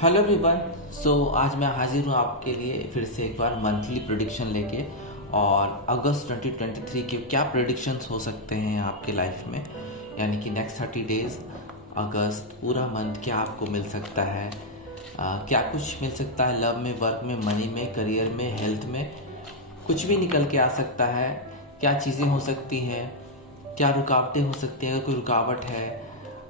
Hello everyone. आज मैं हाजिर हूँ आपके लिए फिर से एक बार मंथली प्रेडिक्शन लेके। और अगस्त 2023 के क्या प्रेडिक्शंस हो सकते हैं आपके लाइफ में, यानी कि नेक्स्ट 30 डेज़ अगस्त पूरा मंथ क्या आपको मिल सकता है, क्या कुछ मिल सकता है लव में, वर्क में, मनी में, करियर में, हेल्थ में, कुछ भी निकल के आ सकता है। क्या चीज़ें हो सकती हैं, क्या रुकावटें हो सकती हैं, अगर कोई रुकावट है,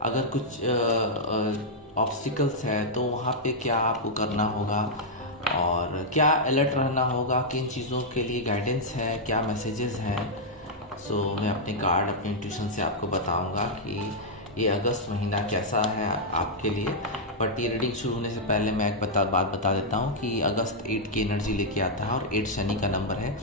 अगर कुछ ऑब्स्टिकल्स है तो वहाँ पे क्या आपको करना होगा और क्या अलर्ट रहना होगा, किन चीज़ों के लिए गाइडेंस है, क्या मैसेजेस हैं। मैं अपने कार्ड, अपने इंट्यूशन से आपको बताऊंगा कि ये अगस्त महीना कैसा है आपके लिए। बट ये रीडिंग शुरू होने से पहले मैं एक बात बता देता हूँ कि अगस्त 8 की एनर्जी लेके आता है और 8 शनि का नंबर है,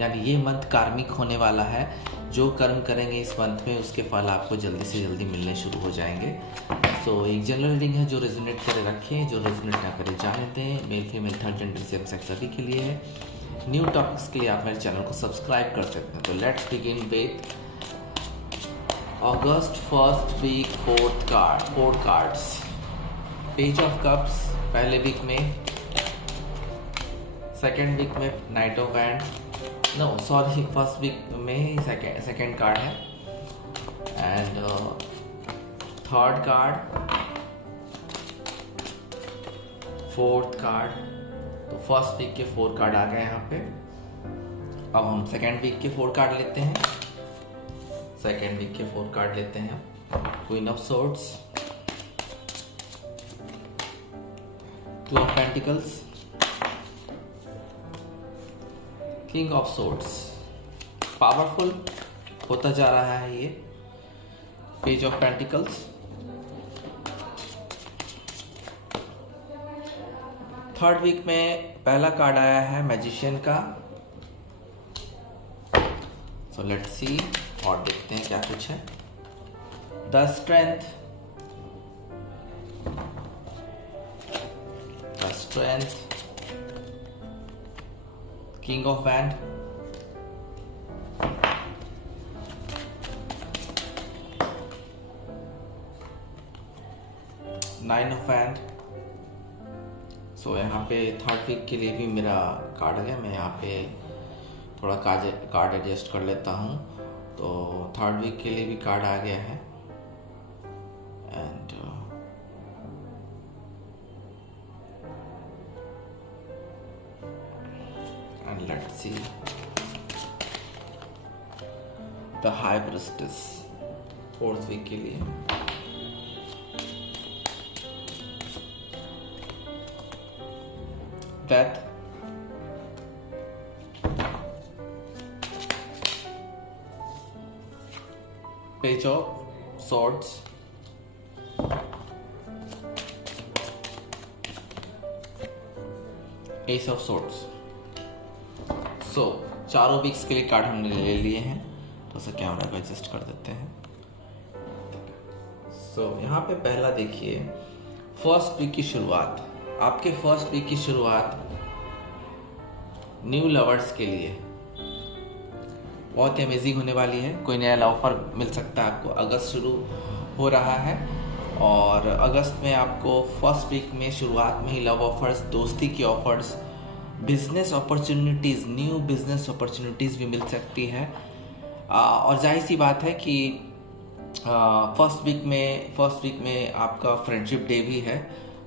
यानी ये मंथ कार्मिक होने वाला है। जो कर्म करेंगे इस मंथ में उसके फल आपको जल्दी से जल्दी मिलने शुरू हो जाएंगे। एक जनरल रीडिंग है, जो रेजोनेट करे रखें, जो रेजोनेट ना करे जाने दें। Male female third gender same sex सभी के लिए है। न्यू टॉपिक्स के लिए आप मेरे चैनल को सब्सक्राइब कर सकते हैं। तो let's begin with August first week four cards. Page of cups पहले वीक में, सेकेंड वीक में knight of wand, first week में सेकेंड कार्ड है, and third card, fourth card. तो फर्स्ट वीक के 4 कार्ड आ गए यहाँ पे। अब हम सेकेंड वीक के 4 कार्ड लेते हैं। Queen of swords, 2 of pentacles, king of swords. Powerful होता जा रहा है ये। Page of pentacles, third week में पहला कार्ड आया है मैजिशियन का। लेट्स सी, और देखते हैं क्या कुछ है। The strength, king of wand, nine of wand. यहाँ पे थर्ड वीक के लिए भी मेरा कार्ड है। मैं यहाँ पे थोड़ा कार्ड एडजस्ट कर लेता हूँ। तो थर्ड वीक के लिए भी कार्ड आ गया है। And let's see the high priestess fourth week के लिए। Death, Page of Swords, Ace of Swords। चारों वीक्स के लिए कार्ड हमने ले लिए हैं। तो कैमरा को एडजस्ट कर देते हैं। यहाँ पे पहला देखिए, फर्स्ट वीक की शुरुआत, आपके फर्स्ट वीक की शुरुआत न्यू लवर्स के लिए बहुत ही अमेजिंग होने वाली है। कोई नया लव ऑफर मिल सकता है आपको। अगस्त शुरू हो रहा है और अगस्त में आपको फर्स्ट वीक में शुरुआत में ही लव ऑफर्स, दोस्ती की offers, business opportunities, new business opportunities भी मिल सकती है। और जाहिर सी बात है कि फर्स्ट वीक में आपका फ्रेंडशिप डे भी है।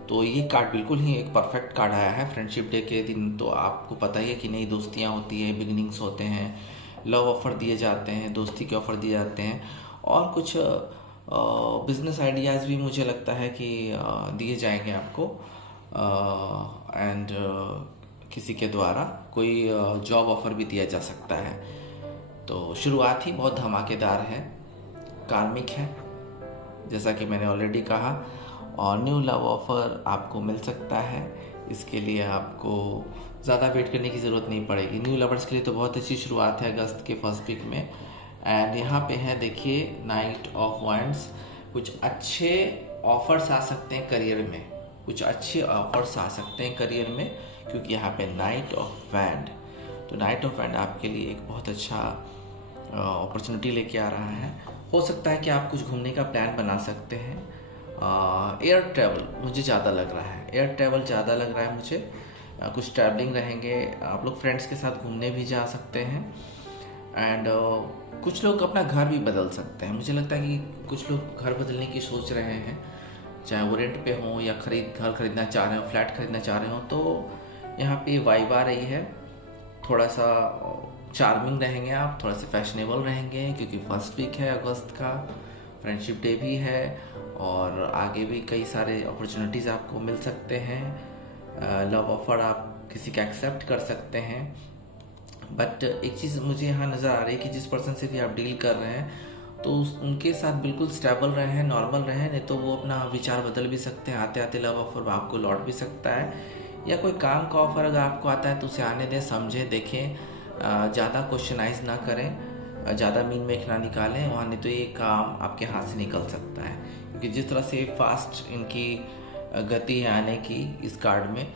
तो ये कार्ड बिल्कुल ही एक परफेक्ट कार्ड आया है। फ्रेंडशिप डे के दिन तो आपको पता ही है कि नई दोस्तियां होती हैं, बिगिनिंग्स होते हैं, लव ऑफर दिए जाते हैं, दोस्ती के ऑफर दिए जाते हैं, और कुछ बिजनेस आइडियाज़ भी मुझे लगता है कि दिए जाएंगे आपको। एंड किसी के द्वारा कोई जॉब ऑफर भी दिया जा सकता है। तो शुरुआत ही बहुत धमाकेदार है, कार्मिक है, जैसा कि मैंने ऑलरेडी कहा। और न्यू लव ऑफर आपको मिल सकता है। इसके लिए आपको ज़्यादा वेट करने की ज़रूरत नहीं पड़ेगी। न्यू लवर्स के लिए तो बहुत अच्छी शुरुआत है अगस्त के फर्स्ट वीक में। एंड यहाँ पे है, देखिए, नाइट ऑफ वैंड्स। कुछ अच्छे ऑफर्स आ सकते हैं करियर में, क्योंकि यहाँ पे नाइट ऑफ वैंड। तो नाइट ऑफ वैंड आपके लिए एक बहुत अच्छा अपॉर्चुनिटी लेके आ रहा है। हो सकता है कि आप कुछ घूमने का प्लान बना सकते हैं एयर ट्रैवल मुझे ज़्यादा लग रहा है, एयर ट्रैवल ज़्यादा लग रहा है मुझे। कुछ ट्रैवलिंग रहेंगे, आप लोग फ्रेंड्स के साथ घूमने भी जा सकते हैं। एंड कुछ लोग अपना घर भी बदल सकते हैं। मुझे लगता है कि कुछ लोग घर बदलने की सोच रहे हैं, चाहे वो रेंट पे हों या घर खरीदना चाह रहे हो, फ्लैट खरीदना चाह रहे हो। तो यहाँ पे वाइब आ रही है, थोड़ा सा चार्मिंग रहेंगे आप, थोड़ा सा फैशनेबल रहेंगे, क्योंकि फर्स्ट वीक है अगस्त का, फ्रेंडशिप डे भी है और आगे भी कई सारे अपॉर्चुनिटीज़ आपको मिल सकते हैं। लव ऑफर आप किसी का एक्सेप्ट कर सकते हैं। बट एक चीज़ मुझे यहाँ नज़र आ रही है कि जिस पर्सन से भी आप डील कर रहे हैं तो उनके साथ बिल्कुल स्टेबल रहें, नॉर्मल रहें, नहीं तो वो अपना विचार बदल भी सकते हैं। आते आते लव ऑफर आपको लौट भी सकता है, या कोई काम का ऑफर अगर आपको आता है तो उसे आने दें, समझें, देखें, ज़्यादा क्वेश्चनाइज ना करें, ज़्यादा मीन में ना निकालें वहाँ, नहीं तो ये काम आपके हाथ से निकल सकता है। क्योंकि जिस तरह से फास्ट इनकी गति है आने की इस कार्ड में,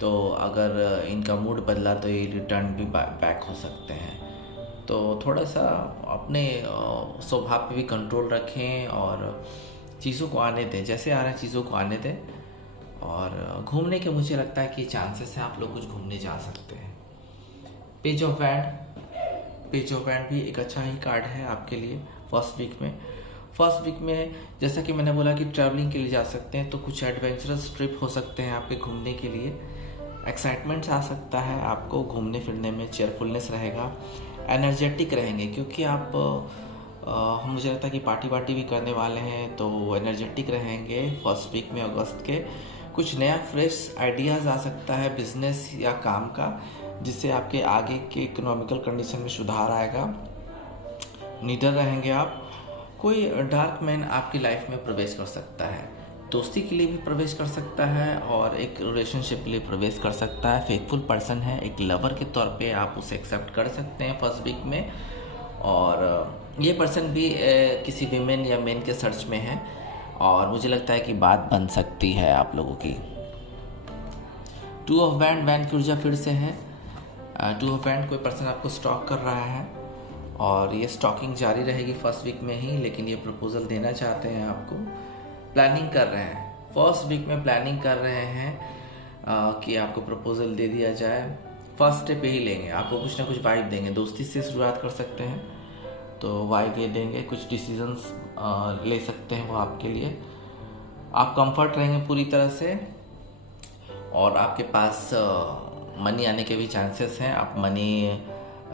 तो अगर इनका मूड बदला तो ये रिटर्न भी बैक हो सकते हैं। तो थोड़ा सा अपने स्वभाव पे भी कंट्रोल रखें और चीज़ों को आने दें, जैसे आ रहे हैं चीज़ों को आने दें। और घूमने के मुझे लगता है कि चांसेस हैं, आप लोग कुछ घूमने जा सकते हैं। पेज ऑफ वैंड भी एक अच्छा ही कार्ड है आपके लिए फर्स्ट वीक में जैसा कि मैंने बोला कि ट्रैवलिंग के लिए जा सकते हैं, तो कुछ एडवेंचरस ट्रिप हो सकते हैं आपके घूमने के लिए। एक्साइटमेंट्स आ सकता है आपको घूमने फिरने में, चेयरफुलनेस रहेगा, एनर्जेटिक रहेंगे, क्योंकि आप मुझे लगता है कि पार्टी भी करने वाले हैं, तो एनर्जेटिक रहेंगे फर्स्ट वीक में अगस्त के। कुछ नया फ्रेश आइडियाज़ आ सकता है बिजनेस या काम का, जिससे आपके आगे के इकोनॉमिकल कंडीशन में सुधार आएगा। निडर रहेंगे आप। कोई डार्क मैन आपकी लाइफ में प्रवेश कर सकता है, दोस्ती के लिए भी प्रवेश कर सकता है और एक रिलेशनशिप के लिए प्रवेश कर सकता है। फेथफुल पर्सन है, एक लवर के तौर पे आप उसे एक्सेप्ट कर सकते हैं फर्स्ट वीक में। और ये पर्सन भी किसी विमेन या मेन के सर्च में है और मुझे लगता है कि बात बन सकती है आप लोगों की। टू ऑफ वैंड की ऊर्जा फिर से है। टू ऑफ वैंड कोई पर्सन आपको स्टॉक कर रहा है और ये स्टॉकिंग जारी रहेगी फर्स्ट वीक में ही, लेकिन ये प्रपोजल देना चाहते हैं आपको। प्लानिंग कर रहे हैं फर्स्ट वीक में, प्लानिंग कर रहे हैं कि आपको प्रपोजल दे दिया जाए। फर्स्ट डे पे ही लेंगे, आपको कुछ ना कुछ वाइब देंगे। दोस्ती से शुरुआत कर सकते हैं तो वाइब ये देंगे, कुछ डिसीजंस ले सकते हैं वो आपके लिए। आप कंफर्ट रहेंगे पूरी तरह से और आपके पास मनी आने के भी चांसेस हैं। आप मनी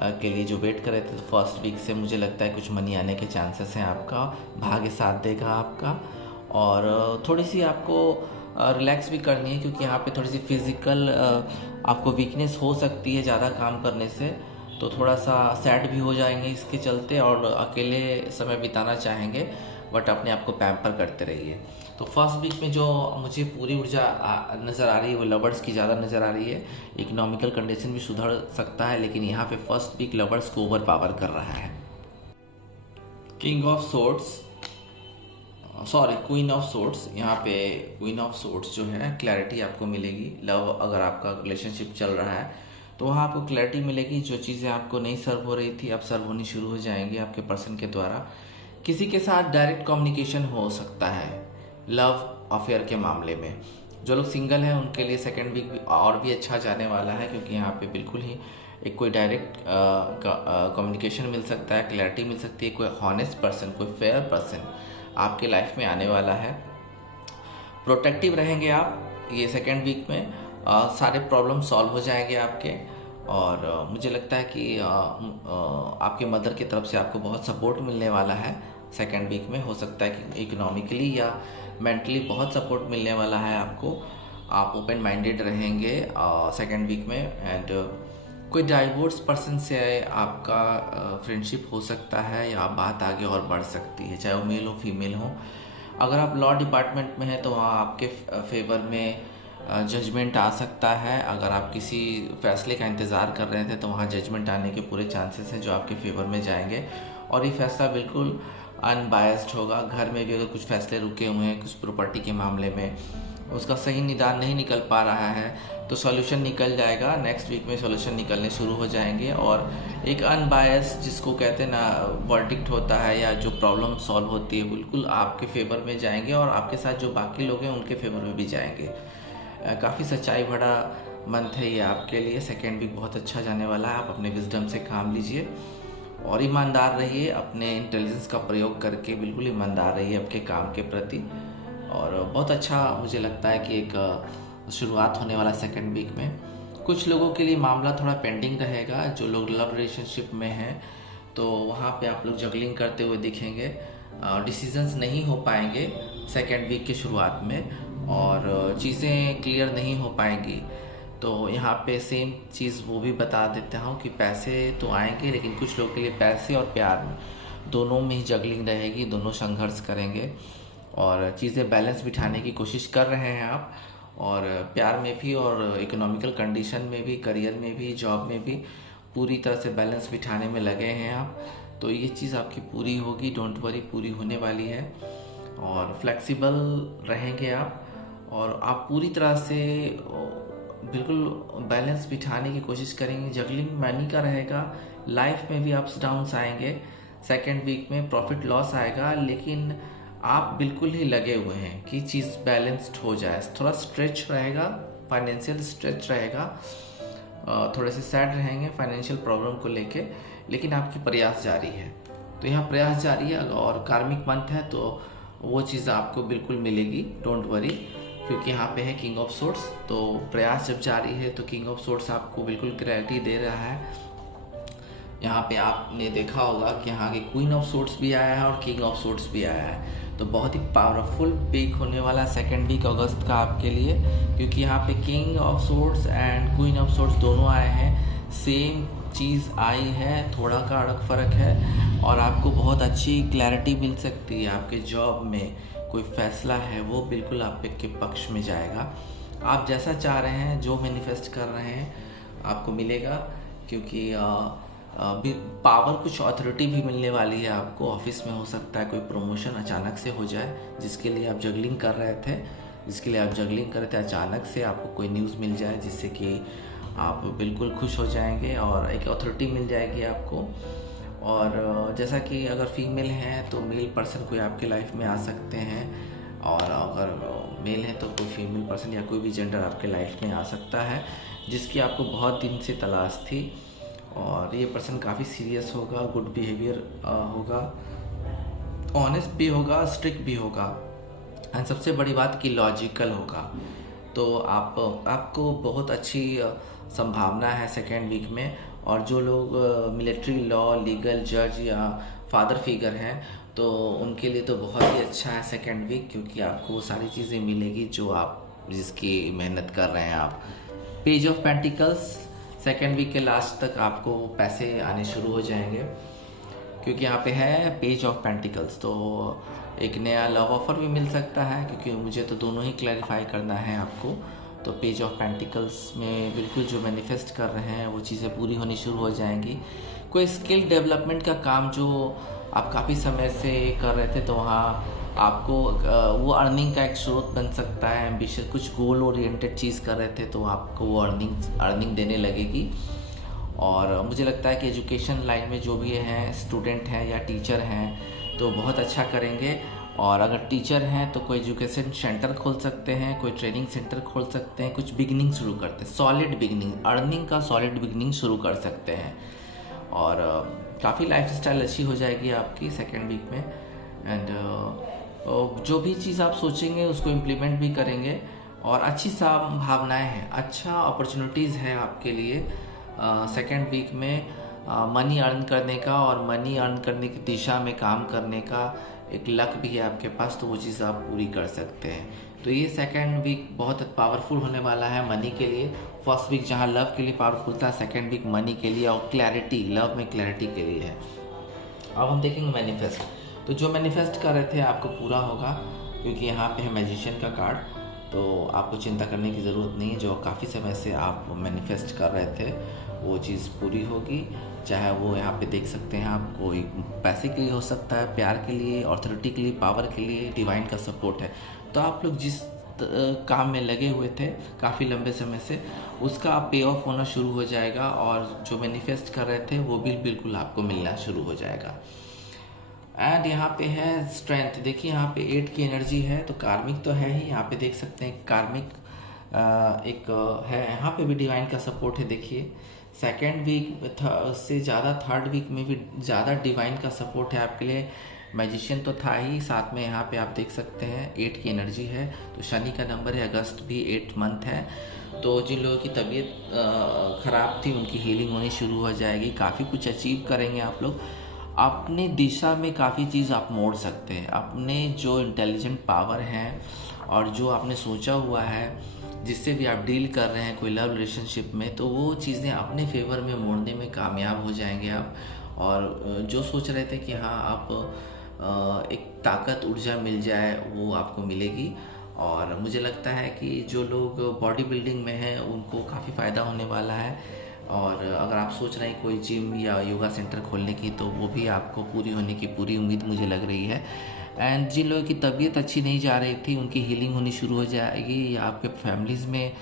के लिए जो वेट कर रहे थे तो फर्स्ट वीक से मुझे लगता है कुछ मनी आने के चांसेस हैं। आपका भाग्य साथ देगा आपका। और थोड़ी सी आपको रिलैक्स भी करनी है, क्योंकि यहाँ पे थोड़ी सी फिज़िकल आपको वीकनेस हो सकती है ज़्यादा काम करने से, तो थोड़ा सा सैड भी हो जाएंगे इसके चलते और अकेले समय बिताना चाहेंगे, बट अपने आप को पैम्पर करते रहिए। तो फर्स्ट वीक में जो मुझे पूरी ऊर्जा नज़र आ रही है वो लवर्स की ज़्यादा नज़र आ रही है। इकोनॉमिकल कंडीशन भी सुधर सकता है, लेकिन यहाँ पे फर्स्ट वीक लवर्स को ओवर पावर कर रहा है। क्वीन ऑफ सोर्ट्स, यहाँ पे क्वीन ऑफ सोर्ट्स जो है क्लैरिटी आपको मिलेगी। लव अगर आपका रिलेशनशिप चल रहा है तो वहाँ आपको क्लैरिटी मिलेगी। जो चीज़ें आपको नहीं सर्व हो रही थी अब सर्व होनी शुरू हो जाएंगी आपके पर्सन के द्वारा। किसी के साथ डायरेक्ट कम्युनिकेशन हो सकता है लव अफेयर के मामले में। जो लोग सिंगल हैं उनके लिए सेकेंड वीक भी और भी अच्छा जाने वाला है, क्योंकि यहाँ पे बिल्कुल ही एक कोई डायरेक्ट कम्युनिकेशन मिल सकता है, क्लैरिटी मिल सकती है। कोई हॉनेस्ट पर्सन, कोई फेयर पर्सन आपके लाइफ में आने वाला है। प्रोटेक्टिव रहेंगे आप ये सेकेंड वीक में, सारे प्रॉब्लम सॉल्व हो जाएंगे आपके। और मुझे लगता है कि आपके मदर की तरफ से आपको बहुत सपोर्ट मिलने वाला है सेकेंड वीक में। हो सकता है कि इकोनॉमिकली या मेंटली बहुत सपोर्ट मिलने वाला है आपको। आप ओपन माइंडेड रहेंगे सेकेंड वीक में। एंड कोई डाइवोर्स पर्सन से आपका फ्रेंडशिप हो सकता है या बात आगे और बढ़ सकती है, चाहे वो मेल हो फीमेल हो। अगर आप लॉ डिपार्टमेंट में हैं तो वहाँ आपके फेवर में जजमेंट आ सकता है। अगर आप किसी फैसले का इंतज़ार कर रहे थे तो वहाँ जजमेंट आने के पूरे चांसेस हैं जो आपके फेवर में जाएंगे। और ये फैसला बिल्कुल अनबायस्ड होगा। घर में भी अगर कुछ फैसले रुके हुए हैं कुछ प्रॉपर्टी के मामले में, उसका सही निदान नहीं निकल पा रहा है, तो सॉल्यूशन निकल जाएगा। नेक्स्ट वीक में सॉल्यूशन निकलने शुरू हो जाएंगे और एक अनबायस जिसको कहते हैं ना वर्डिक्ट होता है या जो प्रॉब्लम सॉल्व होती है बिल्कुल आपके फेवर में जाएंगे और आपके साथ जो बाकी लोग हैं उनके फेवर में भी जाएंगे। काफ़ी सच्चाई भरा मंथ है ये आपके लिए। सेकेंड वीक बहुत अच्छा जाने वाला है। आप अपने विजडम से काम लीजिए और ईमानदार रहिए, अपने इंटेलिजेंस का प्रयोग करके बिल्कुल ईमानदार रहिए आपके काम के प्रति। और बहुत अच्छा मुझे लगता है कि एक शुरुआत होने वाला सेकेंड वीक में। कुछ लोगों के लिए मामला थोड़ा पेंडिंग रहेगा, जो लोग लव रिलेशनशिप में हैं तो वहाँ पे आप लोग जगलिंग करते हुए दिखेंगे। डिसीजंस नहीं हो पाएंगे सेकेंड वीक की शुरुआत में और चीज़ें क्लियर नहीं हो पाएंगी। तो यहाँ पे सेम चीज़ वो भी बता देता हूँ कि पैसे तो आएंगे, लेकिन कुछ लोगों के लिए पैसे और प्यार दोनों में ही जगलिंग रहेगी, दोनों संघर्ष करेंगे और चीज़ें बैलेंस बिठाने की कोशिश कर रहे हैं आप। और प्यार में भी और इकोनॉमिकल कंडीशन में भी, करियर में भी, जॉब में भी पूरी तरह से बैलेंस बिठाने में लगे हैं आप। तो ये चीज़ आपकी पूरी होगी, डोंट वरी, पूरी होने वाली है। और फ्लेक्सिबल रहेंगे आप और आप पूरी तरह से बिल्कुल बैलेंस बिठाने की कोशिश करेंगे। जगलिंग मनी का रहेगा, लाइफ में भी अप्स डाउन्स आएंगे। सेकेंड वीक में प्रॉफिट लॉस आएगा, लेकिन आप बिल्कुल ही लगे हुए हैं कि चीज़ बैलेंस्ड हो जाए। थोड़ा स्ट्रेच रहेगा, फाइनेंशियल स्ट्रेच रहेगा, थोड़े से सैड रहेंगे फाइनेंशियल प्रॉब्लम को लेके, लेकिन आपकी प्रयास जारी है। तो यहाँ प्रयास जारी है और कार्मिक मंथ है तो वो चीज़ आपको बिल्कुल मिलेगी, डोंट वरी, क्योंकि यहाँ पे है किंग ऑफ सोर्ट्स। तो प्रयास जब जारी है तो किंग ऑफ सोर्ट्स आपको बिल्कुल क्लैरिटी दे रहा है। यहाँ पे आपने देखा होगा कि यहाँ के क्वीन ऑफ सोर्ट्स भी आया है और किंग ऑफ सोर्ट्स भी आया है। तो बहुत ही पावरफुल वीक होने वाला सेकेंड वीक अगस्त का आपके लिए, क्योंकि यहाँ पे king of sorts and queen of sorts दोनों आए हैं। सेम चीज़ आई है, थोड़ा का अड़क फ़र्क है और आपको बहुत अच्छी क्लैरिटी मिल सकती है। आपके जॉब में कोई फैसला है वो बिल्कुल आपके पक्ष में जाएगा। आप जैसा चाह रहे हैं, जो मैनिफेस्ट कर रहे हैं आपको मिलेगा, क्योंकि पावर, कुछ अथॉरिटी भी मिलने वाली है आपको। ऑफिस में हो सकता है कोई प्रमोशन अचानक से हो जाए, जिसके लिए आप जगलिंग कर रहे थे, अचानक से आपको कोई न्यूज़ मिल जाए जिससे कि आप बिल्कुल खुश हो जाएंगे और एक अथॉरिटी मिल जाएगी आपको। और जैसा कि अगर फीमेल हैं तो मेल पर्सन कोई आपके लाइफ में आ सकते हैं, और अगर मेल है तो कोई फीमेल पर्सन या कोई भी जेंडर आपके लाइफ में आ सकता है जिसकी आपको बहुत दिन से तलाश थी। और ये पर्सन काफ़ी सीरियस होगा, गुड बिहेवियर होगा, ऑनेस्ट भी होगा, स्ट्रिक्ट भी होगा, एंड सबसे बड़ी बात कि लॉजिकल होगा। तो आपको बहुत अच्छी संभावना है सेकेंड वीक में। और जो लोग मिलिट्री, लॉ, लीगल, जज या फादर फिगर हैं तो उनके लिए तो बहुत ही अच्छा है सेकेंड वीक, क्योंकि आपको वो सारी चीज़ें मिलेगी जो आप जिसकी मेहनत कर रहे हैं आप। Page of pentacles, second week के लास्ट तक आपको पैसे आने शुरू हो जाएंगे, क्योंकि यहाँ पे है पेज ऑफ पेंटिकल्स। तो एक नया लव ऑफर भी मिल सकता है, क्योंकि मुझे तो दोनों ही क्लैरिफाई करना है आपको। तो पेज ऑफ पेंटिकल्स में बिल्कुल जो मैनिफेस्ट कर रहे हैं वो चीज़ें पूरी होनी शुरू हो जाएंगी। कोई स्किल डेवलपमेंट का काम जो आप काफ़ी समय से कर रहे थे, तो वहाँ आपको वो अर्निंग का एक स्रोत बन सकता है। एम्बिशन, कुछ गोल ओरिएंटेड चीज़ कर रहे थे तो आपको वो अर्निंग देने लगेगी। और मुझे लगता है कि एजुकेशन लाइन में जो भी हैं, स्टूडेंट हैं या टीचर हैं, तो बहुत अच्छा करेंगे। और अगर टीचर हैं तो कोई एजुकेशन सेंटर खोल सकते हैं, कोई ट्रेनिंग सेंटर खोल सकते हैं, कुछ बिगनिंग शुरू करते हैं, सॉलिड बिगनिंग, अर्निंग का सॉलिड बिगनिंग शुरू कर सकते हैं। और काफ़ी लाइफ स्टाइल अच्छी हो जाएगी आपकी सेकेंड वीक में। एंड जो भी चीज़ आप सोचेंगे उसको इम्प्लीमेंट भी करेंगे और अच्छी संभावनाएं हैं, अच्छा अपॉर्चुनिटीज़ है आपके लिए सेकेंड वीक में मनी अर्न करने का, और मनी अर्न करने की दिशा में काम करने का एक लक भी है आपके पास, तो वो चीज़ आप पूरी कर सकते हैं। तो ये सेकेंड वीक बहुत पावरफुल होने वाला है मनी के लिए। फर्स्ट वीक जहाँ लव के लिए पावरफुल था, सेकेंड वीक मनी के लिए और क्लैरिटी, लव में क्लैरिटी के लिए है। अब हम देखेंगे मैनिफेस्ट। तो जो मैनिफेस्ट कर रहे थे आपको पूरा होगा, क्योंकि यहाँ पे है मैजिशियन का कार्ड। तो आपको चिंता करने की ज़रूरत नहीं है। जो काफ़ी समय से आप मैनिफेस्ट कर रहे थे वो चीज़ पूरी होगी। चाहे वो यहाँ पे देख सकते हैं आप, कोई पैसे के लिए हो सकता है, प्यार के लिए, अथॉरिटी के लिए, पावर के लिए, डिवाइन का सपोर्ट है। तो आप लोग जिस काम में लगे हुए थे काफ़ी लंबे समय से, उसका पे ऑफ होना शुरू हो जाएगा और जो मैनिफेस्ट कर रहे थे वो भी बिल्कुल आपको मिलना शुरू हो जाएगा। एंड यहाँ पे है स्ट्रेंथ। देखिए यहाँ पे 8 की एनर्जी है, तो कार्मिक तो है ही, यहाँ पे देख सकते हैं कार्मिक एक है, यहाँ पे भी डिवाइन का सपोर्ट है। देखिए सेकेंड वीक से ज़्यादा थर्ड वीक में भी ज़्यादा डिवाइन का सपोर्ट है आपके लिए। मैजिशियन तो था ही, साथ में यहाँ पे आप देख सकते हैं 8 की एनर्जी है, तो शनि का नंबर है, अगस्त भी 8 मंथ है। तो जिन लोगों की तबीयत ख़राब थी उनकी हीलिंग होनी शुरू हो जाएगी, काफ़ी कुछ अचीव करेंगे आप लोग। अपने दिशा में काफ़ी चीज़ आप मोड़ सकते हैं, अपने जो इंटेलिजेंट पावर है और जो आपने सोचा हुआ है जिससे भी आप डील कर रहे हैं कोई लव रिलेशनशिप में, तो वो चीज़ें अपने फेवर में मोड़ने में कामयाब हो जाएंगे आप। और जो सोच रहे थे कि हाँ आप एक ताकत ऊर्जा मिल जाए वो आपको मिलेगी। और मुझे लगता है कि जो लोग बॉडी बिल्डिंग में हैं उनको काफ़ी फ़ायदा होने वाला है। और अगर आप सोच रहे हैं कोई जिम या योगा सेंटर खोलने की, तो वो भी आपको पूरी होने की पूरी उम्मीद मुझे लग रही है। एंड जिन लोगों की तबीयत अच्छी नहीं जा रही थी उनकी हीलिंग होनी शुरू हो जाएगी, या आपके फैमिलीज़ में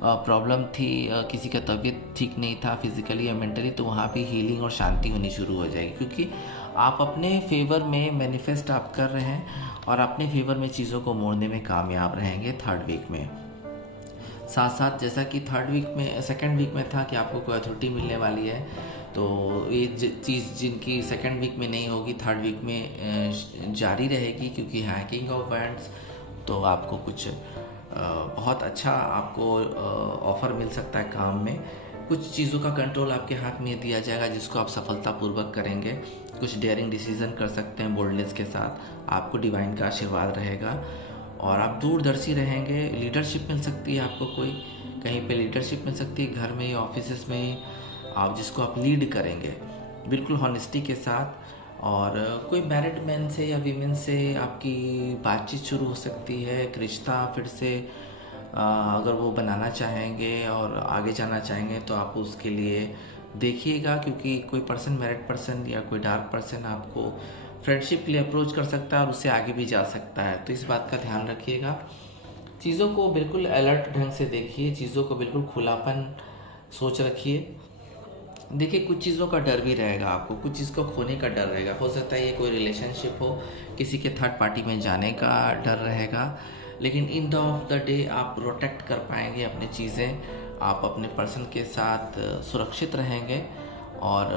प्रॉब्लम थी, किसी का तबीयत ठीक नहीं था फिजिकली या मेंटली, तो वहाँ भी हीलिंग और शांति होनी शुरू हो जाएगी, क्योंकि आप अपने फेवर में मैनिफेस्ट आप कर रहे हैं और अपने फेवर में चीज़ों को मोड़ने में कामयाब रहेंगे थर्ड वीक में। साथ साथ जैसा कि थर्ड वीक में सेकंड वीक में था कि आपको कोई अथॉरिटी मिलने वाली है, तो ये चीज़ जिनकी सेकंड वीक में नहीं होगी थर्ड वीक में जारी रहेगी, क्योंकि है किंग ऑफ वैंड्स। तो आपको कुछ बहुत अच्छा आपको ऑफ़र मिल सकता है काम में। कुछ चीज़ों का कंट्रोल आपके हाथ में दिया जाएगा जिसको आप सफलतापूर्वक करेंगे। कुछ डेयरिंग डिसीज़न कर सकते हैं बोल्डनेस के साथ, आपको डिवाइन का आशीर्वाद रहेगा और आप दूरदर्शी रहेंगे। लीडरशिप मिल सकती है आपको, कोई कहीं पे लीडरशिप मिल सकती है, घर में, ऑफिस में आप जिसको आप लीड करेंगे बिल्कुल हॉनेस्टी के साथ। और कोई मैरिड मैन से या वीमेन से आपकी बातचीत शुरू हो सकती है, एक रिश्ता फिर से अगर वो बनाना चाहेंगे और आगे जाना चाहेंगे तो आप उसके लिए देखिएगा, क्योंकि कोई पर्सन, मैरिड पर्सन या कोई डार्क पर्सन आपको फ्रेंडशिप के लिए अप्रोच कर सकता है और उससे आगे भी जा सकता है। तो इस बात का ध्यान रखिएगा। चीज़ों को बिल्कुल अलर्ट ढंग से देखिए, चीज़ों को बिल्कुल खुलापन सोच रखिए। देखिए कुछ चीज़ों का डर भी रहेगा आपको, कुछ चीज़ को खोने का डर रहेगा। हो सकता है ये कोई रिलेशनशिप हो, किसी के थर्ड पार्टी में जाने का डर रहेगा, लेकिन in the of the day आप प्रोटेक्ट कर पाएंगे अपनी चीज़ें, आप अपने पर्सन के साथ सुरक्षित रहेंगे और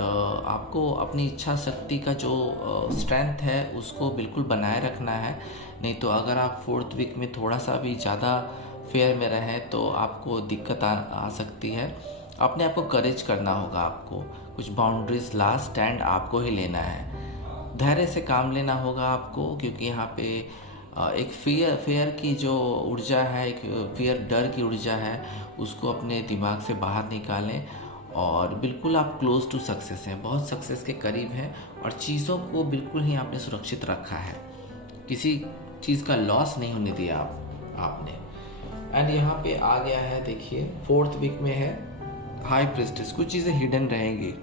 आपको अपनी इच्छा शक्ति का जो स्ट्रेंथ है उसको बिल्कुल बनाए रखना है। नहीं तो अगर आप फोर्थ वीक में थोड़ा सा भी ज़्यादा फेयर में रहें तो आपको दिक्कत आ सकती है। अपने आप को करेज करना होगा, आपको कुछ बाउंड्रीज, लास्ट स्टैंड आपको ही लेना है, धैर्य से काम लेना होगा आपको, क्योंकि यहाँ पे एक फेयर की जो ऊर्जा है, एक फेयर डर की ऊर्जा है, उसको अपने दिमाग से बाहर निकालें। और बिल्कुल आप क्लोज टू सक्सेस हैं, बहुत सक्सेस के करीब हैं और चीज़ों को बिल्कुल ही आपने सुरक्षित रखा है, किसी चीज़ का लॉस नहीं होने दिया आपने। एंड यहाँ पे आ गया है, देखिए फोर्थ वीक में है हाई प्रिस्टेस। कुछ चीज़ें हिडन रहेंगी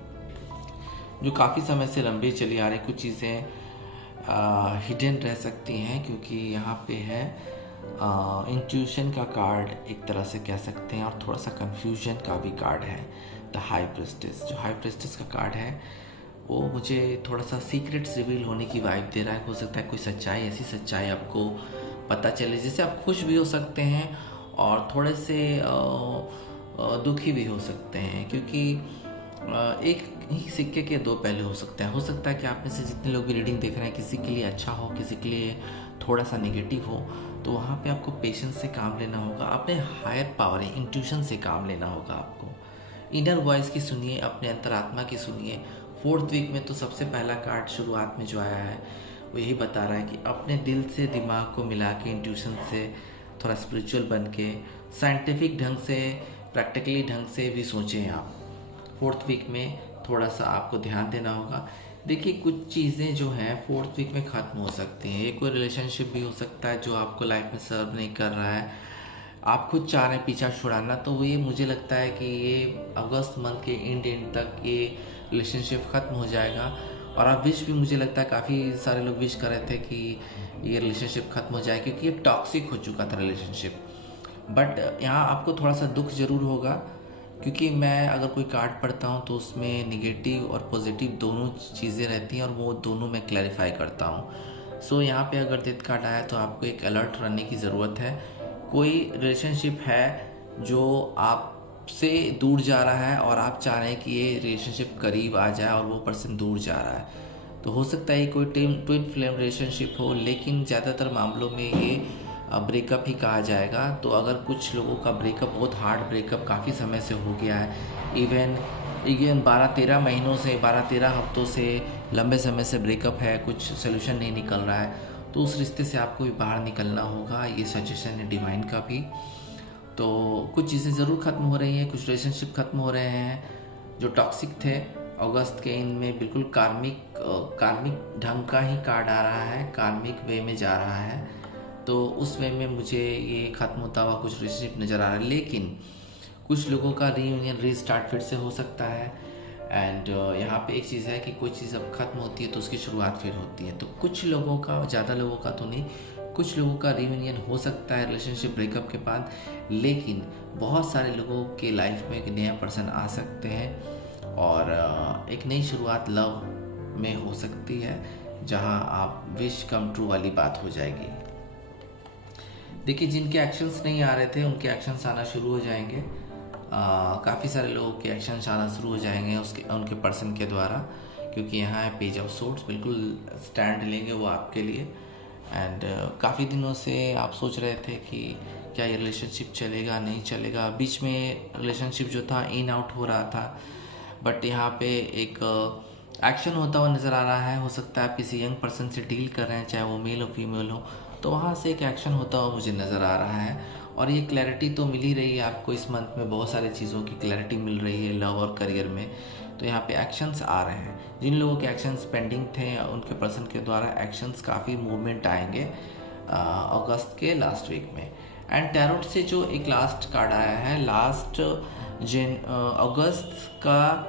जो काफ़ी समय से लंबी चली आ रही, कुछ चीज़ें हिडन रह सकती हैं, क्योंकि यहाँ पे है इंट्यूशन का कार्ड एक तरह से कह सकते हैं, और थोड़ा सा कंफ्यूजन का भी कार्ड है द हाई प्रिस्टेस। जो हाई प्रिस्टेस का कार्ड है वो मुझे थोड़ा सा सीक्रेट्स रिवील होने की वाइब दे रहा है। हो सकता है कोई सच्चाई, ऐसी सच्चाई आपको पता चले जिससे आप खुश भी हो सकते हैं और थोड़े से दुखी भी हो सकते हैं, क्योंकि एक ही सिक्के के दो पहलू हो सकते हैं। हो सकता है कि आप में से जितने लोग भी रीडिंग देख रहे हैं, किसी के लिए अच्छा हो, किसी के लिए थोड़ा सा नेगेटिव हो, तो वहाँ पे आपको पेशेंस से काम लेना होगा, अपने हायर पावर इंट्यूशन से काम लेना होगा। आपको इनर वॉइस की सुनिए, अपने अंतरात्मा की सुनिए। फोर्थ वीक में तो सबसे पहला कार्ड शुरुआत में जो आया है वो यही बता रहा है कि अपने दिल से दिमाग को मिला के, इंट्यूशन से थोड़ा स्पिरिचुअल बन के, साइंटिफिक ढंग से, प्रैक्टिकली ढंग से भी सोचें आप। फोर्थ वीक में थोड़ा सा आपको ध्यान देना होगा। देखिए कुछ चीज़ें जो हैं फोर्थ वीक में ख़त्म हो सकती हैं। ये कोई रिलेशनशिप भी हो सकता है जो आपको लाइफ में सर्व नहीं कर रहा है, आप खुद चाह रहे हैं पीछा छुड़ाना, तो ये मुझे लगता है कि ये अगस्त मंथ के एंड तक ये रिलेशनशिप ख़त्म हो जाएगा। और आप विश भी, मुझे लगता है काफ़ी सारे लोग विश कर रहे थे कि ये रिलेशनशिप ख़त्म हो जाए, क्योंकि ये टॉक्सिक हो चुका था रिलेशनशिप। बट यहाँ आपको थोड़ा सा दुख ज़रूर होगा, क्योंकि मैं अगर कोई कार्ड पढ़ता हूँ तो उसमें निगेटिव और पॉजिटिव दोनों चीज़ें रहती हैं और वो दोनों मैं क्लैरिफाई करता हूँ। सो यहाँ पे अगर डेथ कार्ड आया तो आपको एक अलर्ट रहने की ज़रूरत है। कोई रिलेशनशिप है जो आपसे दूर जा रहा है और आप चाह रहे हैं कि ये रिलेशनशिप करीब आ जाए और वो पर्सन दूर जा रहा है। तो हो सकता है कोई ट्विन फ्लेम रिलेशनशिप हो, लेकिन ज़्यादातर मामलों में ये ब्रेकअप ही कहा जाएगा। तो अगर कुछ लोगों का ब्रेकअप बहुत हार्ड ब्रेकअप काफ़ी समय से हो गया है, इवन 12-13 महीनों से 12-13 हफ्तों से लंबे समय से ब्रेकअप है, कुछ सोल्यूशन नहीं निकल रहा है, तो उस रिश्ते से आपको भी बाहर निकलना होगा। ये सजेशन है डिवाइन का भी। तो कुछ चीज़ें ज़रूर ख़त्म हो रही हैं, कुछ रिलेशनशिप ख़त्म हो रहे हैं जो टॉक्सिक थे। अगस्त के इनमें बिल्कुल कार्मिक ढंग का ही कार्ड आ रहा है, कार्मिक वे में जा रहा है। तो उस वे में मुझे ये ख़त्म होता हुआ कुछ रिलेशनशिप नज़र आ रहा है, लेकिन कुछ लोगों का रीयूनियन रीस्टार्ट फिर से हो सकता है। एंड यहाँ पे एक चीज़ है कि कोई चीज़ अब ख़त्म होती है तो उसकी शुरुआत फिर होती है। तो कुछ लोगों का, ज़्यादा लोगों का तो नहीं, कुछ लोगों का रीयूनियन हो सकता है रिलेशनशिप ब्रेकअप के बाद, लेकिन बहुत सारे लोगों के लाइफ में एक नया पर्सन आ सकते हैं और एक नई शुरुआत लव में हो सकती है, जहाँ आप विश कम ट्रू वाली बात हो जाएगी। देखिए, जिनके एक्शंस नहीं आ रहे थे उनके एक्शंस आना शुरू हो जाएंगे। काफ़ी सारे लोगों के एक्शंस आना शुरू हो जाएंगे उनके पर्सन के द्वारा, क्योंकि यहाँ है पेज ऑफ सोर्ड्स, बिल्कुल स्टैंड लेंगे वो आपके लिए। एंड काफ़ी दिनों से आप सोच रहे थे कि क्या ये रिलेशनशिप चलेगा नहीं चलेगा, बीच में रिलेशनशिप जो था इन आउट हो रहा था, बट यहाँ पे एक एक्शन होता हुआ नज़र आ रहा है। हो सकता है आप किसी यंग पर्सन से डील कर रहे हैं, चाहे वो मेल हो फीमेल हो, तो वहाँ से एक एक्शन होता हुआ मुझे नज़र आ रहा है। और ये क्लैरिटी तो मिल ही रही है आपको, इस मंथ में बहुत सारी चीज़ों की क्लैरिटी मिल रही है लव और करियर में। तो यहाँ पे एक्शंस आ रहे हैं। जिन लोगों के एक्शंस पेंडिंग थे उनके पर्सन के द्वारा एक्शंस काफ़ी मूवमेंट आएंगे अगस्त के लास्ट वीक में। एंड टैरोट से जो एक लास्ट कार्ड आया है, अगस्त का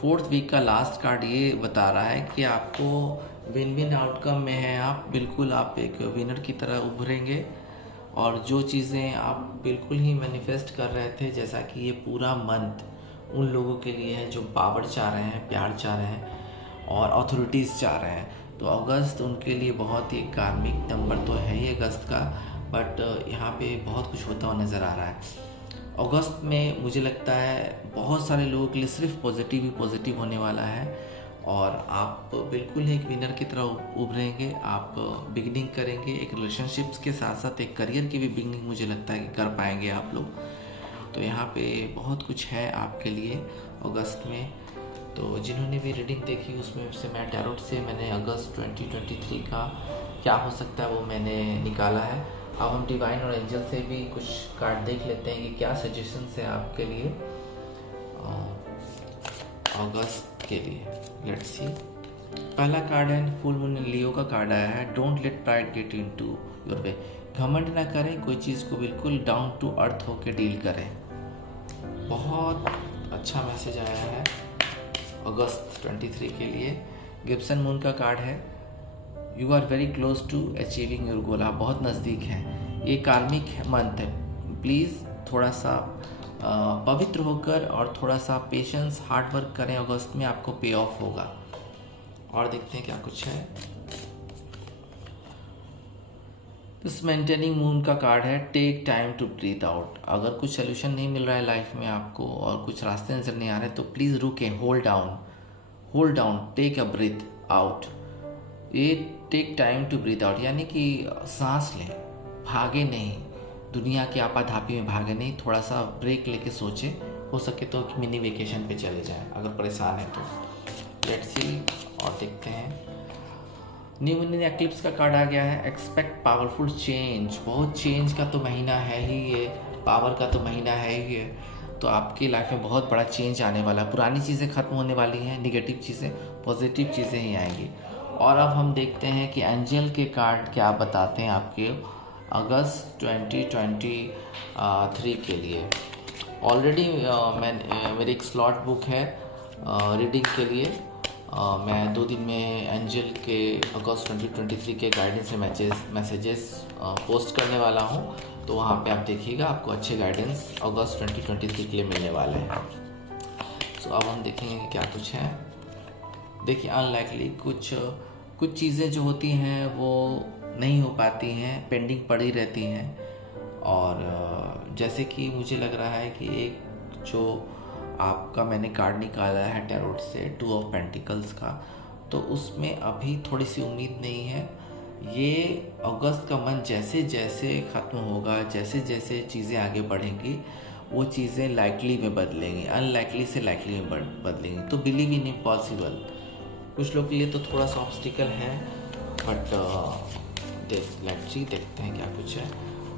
4th वीक का लास्ट कार्ड ये बता रहा है कि आपको विन विन आउटकम में है। आप बिल्कुल आप एक विनर की तरह उभरेंगे और जो चीज़ें आप बिल्कुल ही मैनिफेस्ट कर रहे थे, जैसा कि ये पूरा मंथ उन लोगों के लिए है जो पावर चाह रहे हैं, प्यार चाह रहे हैं और अथॉरिटीज़ चाह रहे हैं, तो अगस्त उनके लिए बहुत ही कार्मिक नंबर तो है ही अगस्त का, बट यहाँ पे बहुत कुछ होता हुआ नज़र आ रहा है। अगस्त में मुझे लगता है बहुत सारे लोगों के लिए सिर्फ पॉजिटिव ही पॉजिटिव होने वाला है और आप बिल्कुल एक विनर की तरह उभरेंगे। आप बिगनिंग करेंगे एक रिलेशनशिप्स के साथ साथ एक करियर की भी बिगनिंग मुझे लगता है कि कर पाएंगे आप लोग। तो यहाँ पे बहुत कुछ है आपके लिए अगस्त में। तो जिन्होंने भी रीडिंग देखी उसमें से मैं टैरोट से मैंने अगस्त 2023 का क्या हो सकता है वो मैंने निकाला है। अब हम डिवाइन और एंजल से भी कुछ कार्ड देख लेते हैं कि क्या सजेशंस है आपके लिए अगस्त के लिए। Let's see. पहला कार्ड है फुल मून लियो का कार्ड आया है। Don't let pride get into your way. घमंड ना करें, कोई चीज़ को बिल्कुल डाउन टू अर्थ होके डील करें। बहुत अच्छा मैसेज आया है अगस्त 23 के लिए। गिब्सन मून का कार्ड है। You are very close to achieving your goal. आप बहुत नज़दीक हैं। ये कार्मिक मंथ है, प्लीज़ थोड़ा सा पवित्र होकर और थोड़ा सा पेशेंस हार्ड वर्क करें। अगस्त में आपको पे ऑफ होगा। और देखते हैं क्या कुछ है। इस मेंटेनिंग मून का कार्ड है। Take time to breathe out. अगर कुछ सोल्यूशन नहीं मिल रहा है लाइफ में आपको और कुछ रास्ते नजर नहीं आ रहे तो प्लीज़ रुकें। Hold down, take a breath out. ये take time to breathe out यानी कि सांस लें, भागे नहीं, दुनिया की आपाधापी में भागे नहीं, थोड़ा सा ब्रेक लेके सोचें। हो सके तो मिनी वेकेशन पे चले जाएं अगर परेशान है तो। लेट्स सी और देखते हैं। न्यू मून एक्लिप्स का कार्ड आ गया है। Expect powerful change. बहुत चेंज का तो महीना है ही ये, पावर का तो महीना है ही ये। तो आपकी लाइफ में बहुत बड़ा चेंज आने वाला है। पुरानी चीज़ें खत्म होने वाली हैं, निगेटिव चीज़ें, पॉजिटिव चीज़ें ही आएंगी। और अब हम देखते हैं कि एंजल के कार्ड क्या बताते हैं आपके अगस्त 2023 के लिए। ऑलरेडी मेरी एक स्लॉट बुक है रीडिंग के लिए। मैं 2 दिन में एंजल के अगस्त 2023 के गाइडेंस से मैसेजेस पोस्ट करने वाला हूँ। तो वहाँ पे आप देखिएगा, आपको अच्छे गाइडेंस अगस्त 2023 के लिए मिलने वाले हैं। सो अब हम देखेंगे कि क्या कुछ है। देखिए, अनलाइकली कुछ चीज़ें जो होती हैं वो नहीं हो पाती हैं, पेंडिंग पड़ी रहती हैं। और जैसे कि मुझे लग रहा है कि एक जो आपका मैंने कार्ड निकाला है टैरोट से, 2 ऑफ पेंटिकल्स का, तो उसमें अभी थोड़ी सी उम्मीद नहीं है। ये अगस्त का मंथ जैसे जैसे ख़त्म होगा, जैसे जैसे चीज़ें आगे बढ़ेंगी, वो चीज़ें लाइकली में बदलेंगी, अनलाइकली से लाइकली में बदलेंगी। तो बिलीव इन इम्पॉसिबल कुछ लोग के लिए तो थोड़ा सा ऑब्स्टिकल है, बट देखते हैं क्या कुछ है।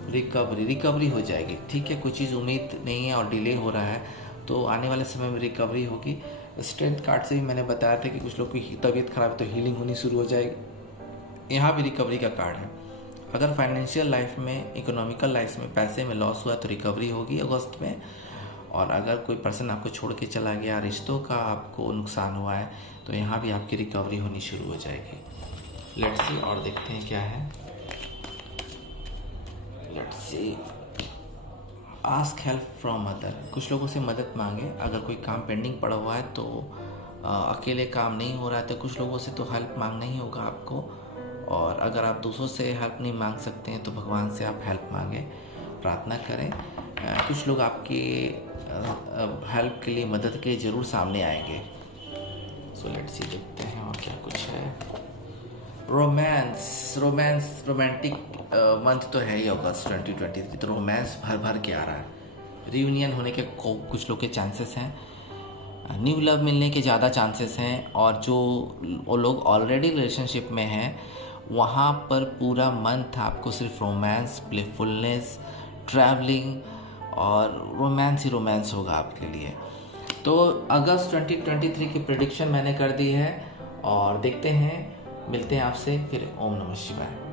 रिकवरी हो जाएगी, ठीक है। कुछ चीज़ उम्मीद नहीं है और डिले हो रहा है, तो आने वाले समय में रिकवरी होगी। स्ट्रेंथ कार्ड से भी मैंने बताया था कि कुछ लोग की तबीयत खराब है तो हीलिंग होनी शुरू हो जाएगी। यहाँ भी रिकवरी का कार्ड है। अगर फाइनेंशियल लाइफ में, इकोनॉमिकल लाइफ में पैसे में लॉस हुआ तो रिकवरी होगी अगस्त में। और अगर कोई पर्सन आपको छोड़ के चला गया, रिश्तों का आपको नुकसान हुआ है, तो यहाँ भी आपकी रिकवरी होनी शुरू हो जाएगी। लेट्स सी, और देखते हैं क्या है। Let's see, ask help from other. कुछ लोगों से मदद मांगे। अगर कोई काम पेंडिंग पड़ा हुआ है तो अकेले काम नहीं हो रहा है, तो कुछ लोगों से तो हेल्प मांगना ही होगा आपको। और अगर आप दूसरों से हेल्प नहीं मांग सकते हैं तो भगवान से आप हेल्प मांगें, प्रार्थना करें। कुछ लोग आपके हेल्प के लिए, मदद के लिए ज़रूर सामने आएंगे। सो लेट्स सी, देखते हैं और क्या कुछ है। रोमांटिक मंथ तो है ही अगस्त 2023 की, तो रोमांस भर भर के आ रहा है। रियूनियन होने के कुछ लोग के चांसेस हैं, न्यू लव मिलने के ज़्यादा चांसेस हैं। और जो वो लोग ऑलरेडी रिलेशनशिप में हैं, वहाँ पर पूरा मंथ आपको सिर्फ रोमांस, प्लेफुलनेस, ट्रैवलिंग और रोमांस ही रोमांस होगा आपके लिए। तो अगस्त 2023 की प्रेडिक्शन मैंने कर दी है, और देखते हैं, मिलते हैं आपसे फिर। ओम नमः शिवाय।